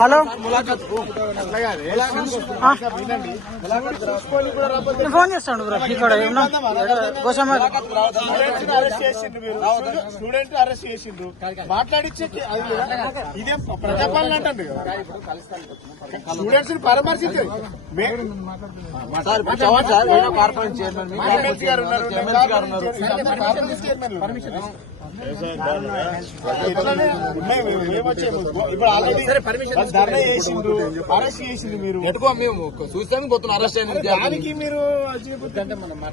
hello phone చేస్తాను bro ఇక్కడ student arrest చేసిండ్రు మాట్లాడిచ్చే ఇదేం ప్రజాపాలన అంటే స్టూడెంట్స్ పరామర్శించే ఇప్పుడు ఆల్రెడీ ధర్నా చేసిండ్రు అరెస్ట్ చేసిండ్రు మీరు మేము చూస్తాను అరెస్ట్ అయిన దానికి మీరు